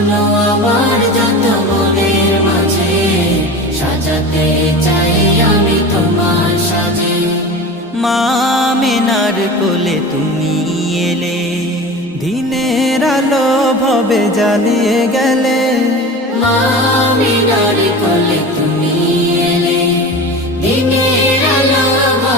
স্বপ্ন আমার যত মাঝে, সাজাতে চাই আমি তোমার সাজে। মামিনার কোলে তুমি এলে, দিনের আলো ভবে জ্বালিয়ে গেলে। মা